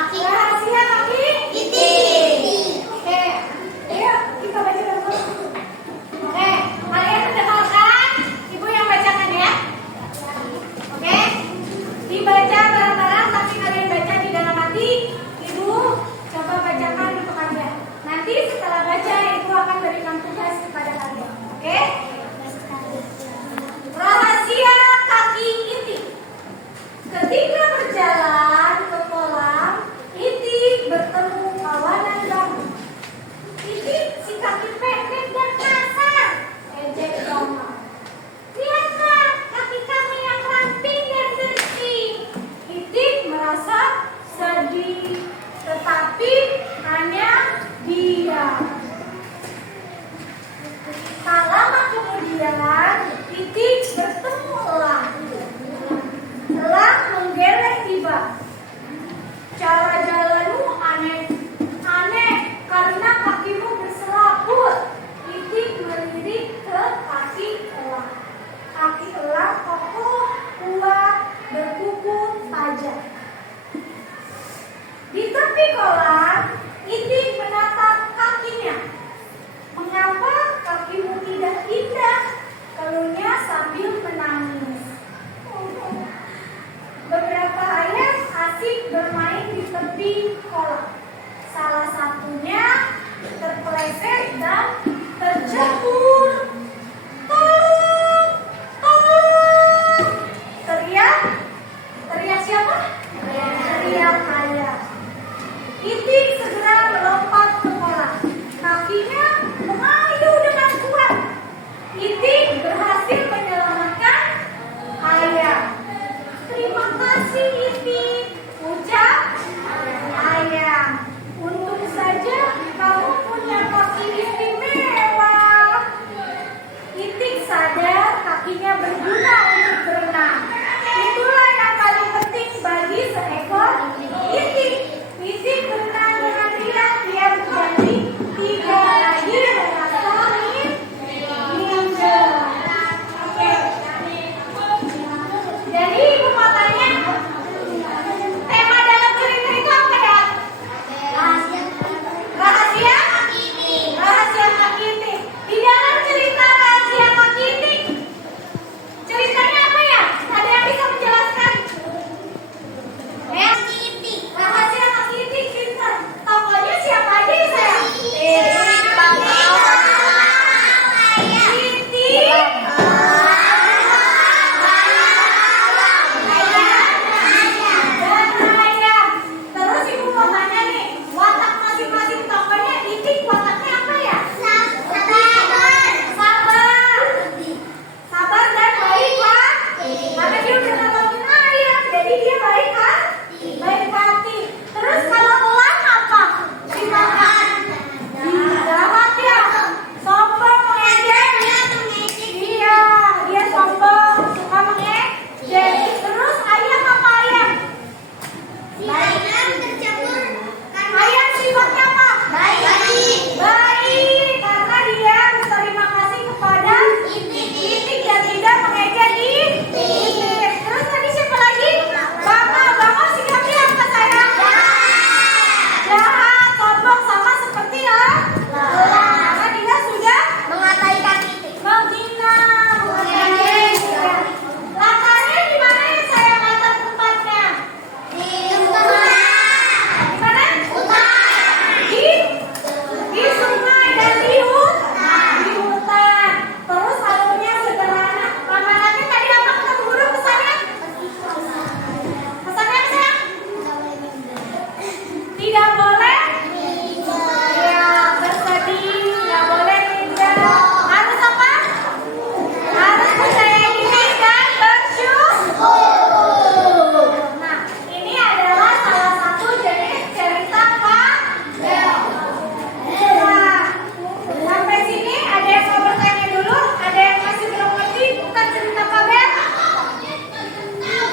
Rahasia kaki itik. Oke, ayo kita baca dulu. Oke, kalian sudah tahu kan? Ibu yang bacakan ya. Oke, dibaca bareng-bareng tapi kalian baca di dalam hati. Ibu coba bacakan untuk kalian. Nanti setelah baca ibu akan berikan tugas kepada kalian. Oke? Rahasia kaki itik. Ketika berjalan ke kolam, itik bertemu kawanan kamu. Itik si kaki pendek dan kasar, ejek Roma. Lihatlah kaki kami yang ramping dan bersih. Itik merasa sedih, tetapi hanya diam. Tak lama kemudian, itik bertemu elang. Elang menggeleng tiba. Cara jalanmu aneh karena kakimu berselaput. Itik melirik ke kaki elang. Kaki elang kokoh, kuat, berkuku tajam. Di tepi kolam, itik menatap kakinya. Mengapa kakimu tidak indah? Keluhnya sambil menangis. Beberapa ayam asik bermain di tepi kolam. Salah satunya terpeleset dan terjebur. Tolong! Tolong! Teriak siapa? Teriak ayam. Itik segera melompat ke kolam. Kakinya mengayuh dengan kuat. Itik berhasil menyelamatkan ayam. Terima kasih Itik, ucap ayam. Untung saja kamu punya kaki istimewa. Itik sadar kakinya berguna untuk berenang. Itulah yang paling penting bagi seekor itik. Itik berenang dengan riang. Dia menjadi tidak lagi merasa minder. Oke. Jadi ibu mau tanya, tema dalam cerita itu apa ya? Rahasia kaki itik. Rahasia kaki itik. Di dalam cerita rahasia kaki itik, ceritanya apa ya? Ada yang bisa menjelaskan? Kaki itik. Rahasia kaki itik pintar. Tokohnya siapa aja ya sayang?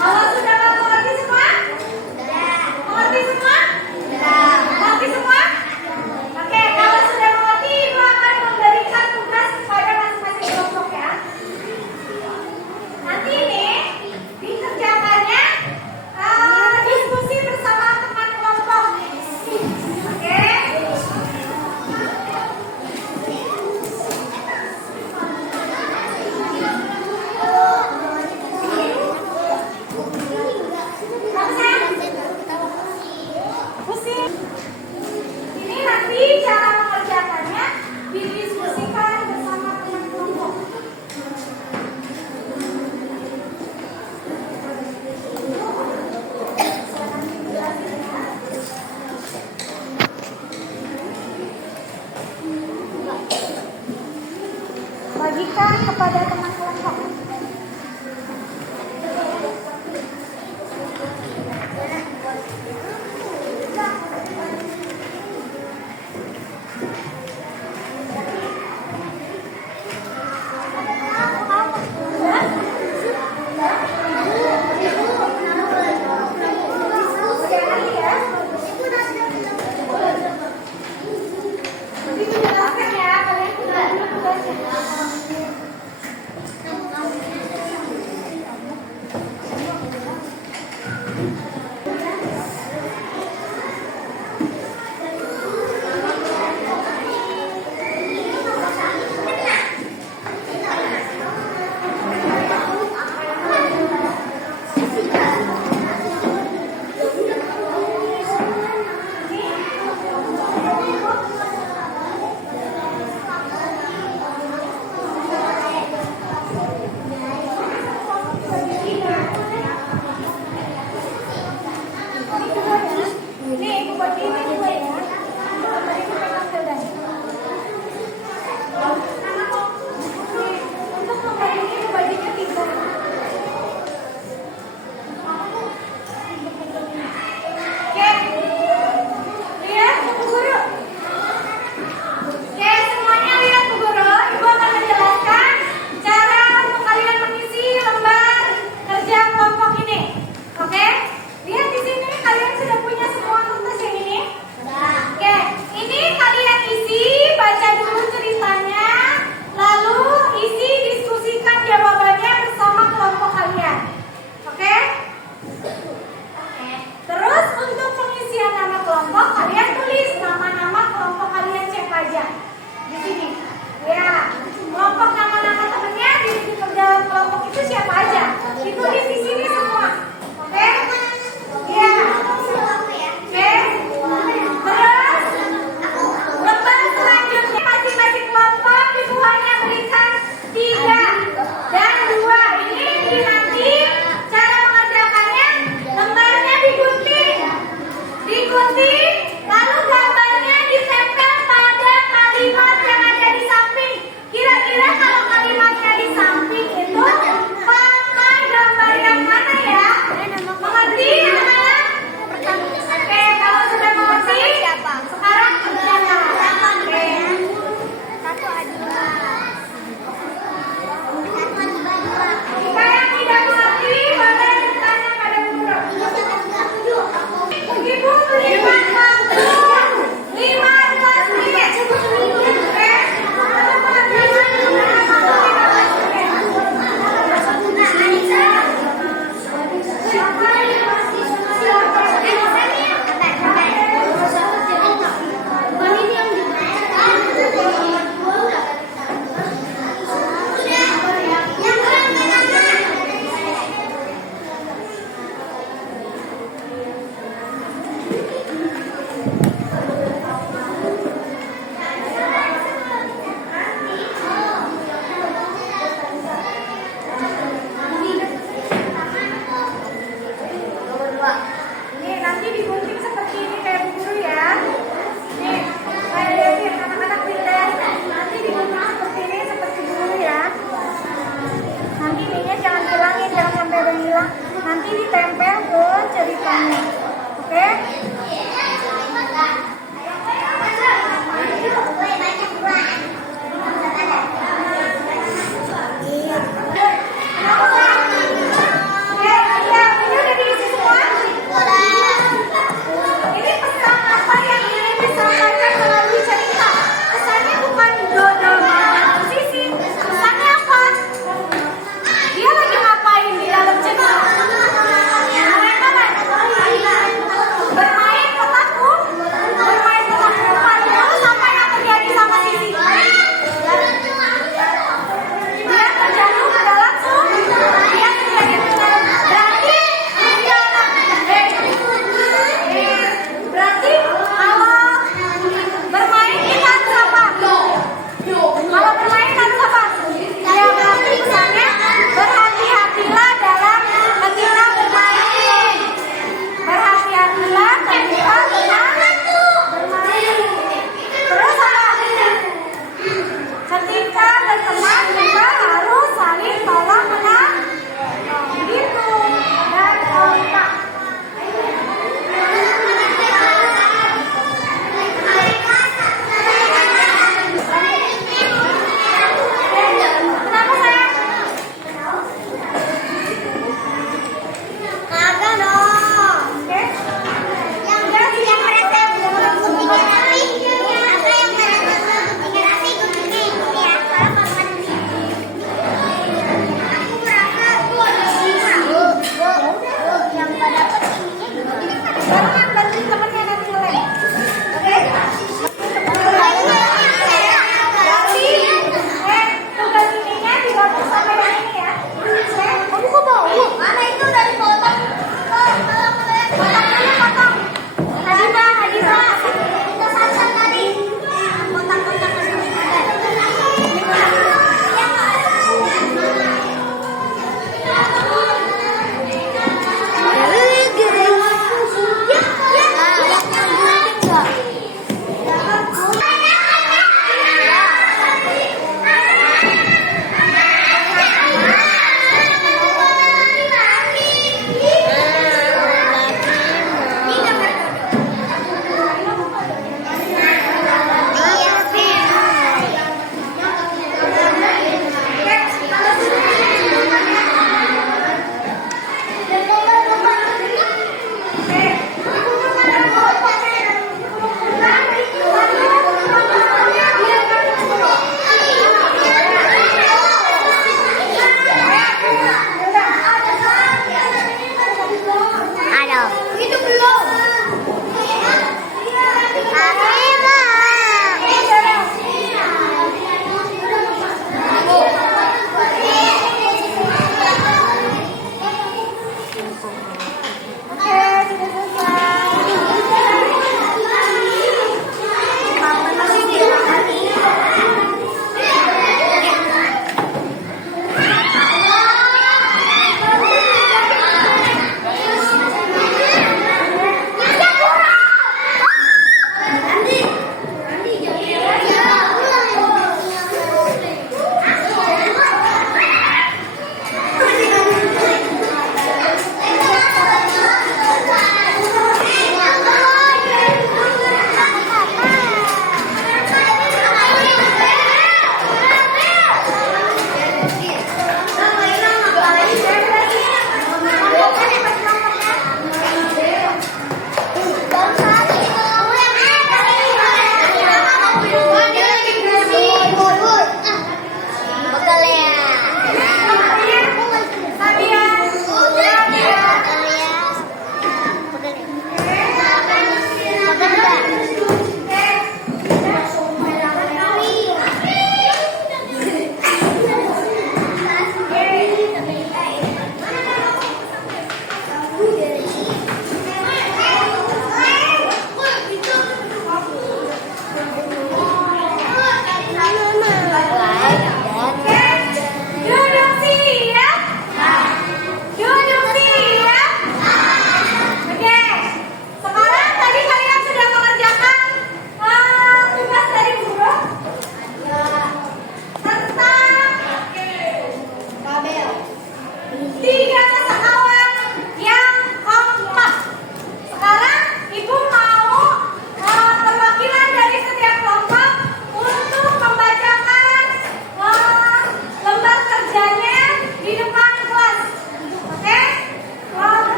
Kalau sudah mengerti semua? Mengerti semua? Sudah. kepada teman kelompok.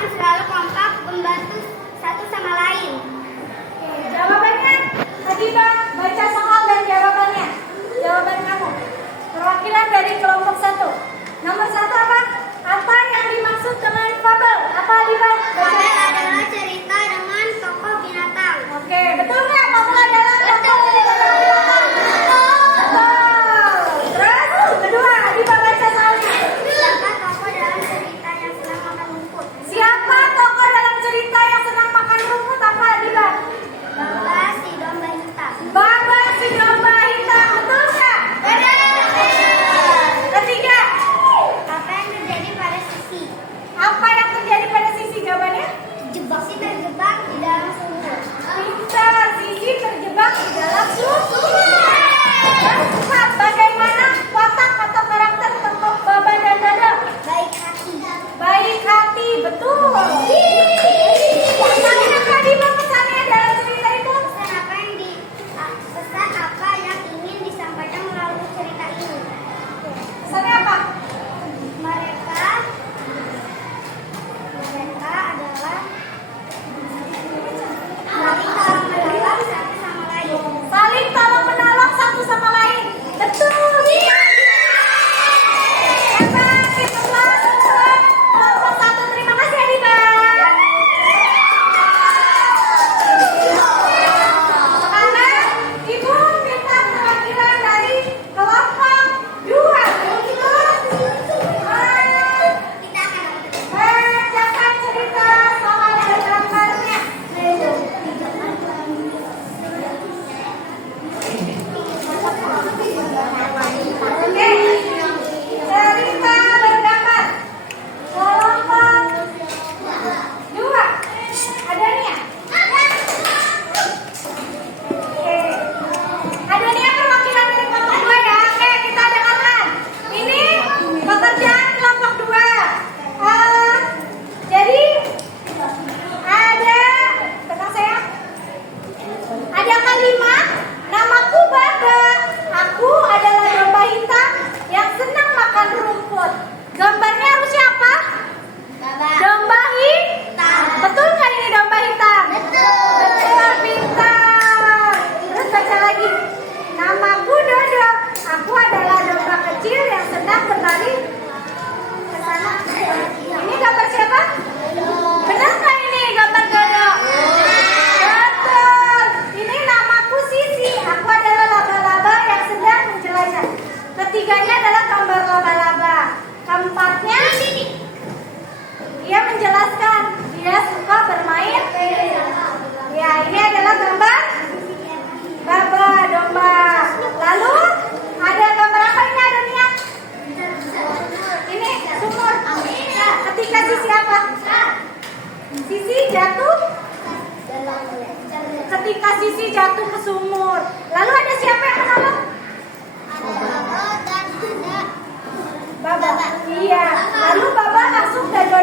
akan selalu kompak membantu satu sama lain. Oke, jawabannya Apa yang terjadi pada Sisi jawabannya? Sisi terjebak di dalam sumur. Pintar, Sisi terjebak di dalam sumur. Lihat bagaimana watak atau karakter tokoh Baba dan Dada. Baik hati. Baik hati, betul. Pesannya Kak Dima, pesannya dalam cerita itu. Pesan apa yang ingin disampaikan melalui cerita ini? Pesannya apa? Mereka adalah saling tolong menolong satu sama lain. Betul. Hebat, kita kelompok satu. Terima kasih Adita. Sekarang Ibu minta perwakilan dari kelompok 2 bacakan cerita soal gambarnya. Oke, cerita bergambar kelompok 2. Ada Nia? Oke, ada Nia perwakilan dari kelompok 2 ya. Oke, kita dengarkan. Ini pekerjaan kelompok 2. Jadi tenang saya. Ada kalimat, namaku Baba. Aku adalah domba hitam yang senang makan rumput. Gambarnya harus siapa? Domba hitam. Betul nggak ini domba hitam? Betul, pintar. Terus baca lagi. Namaku Dodo. Aku adalah domba kecil yang sedang berlari ke sana. Ini gambar siapa? Benar nggak ini gambar Dodo? Betul. Ini namaku Sisi. Aku adalah laba-laba yang sedang menjelajah. Ketiganya adalah gambar laba-laba. Keempatnya dia menjelaskan dia suka bermain. Ya, ini adalah gambar Baba, domba. Lalu ada gambar apa ini adanya? Ini sumur. Ketika Sisi apa? Sisi jatuh. Ketika Sisi jatuh ke sumur. Lalu ada siapa yang menolong? Baba. Iya. Lalu Baba langsung Dodo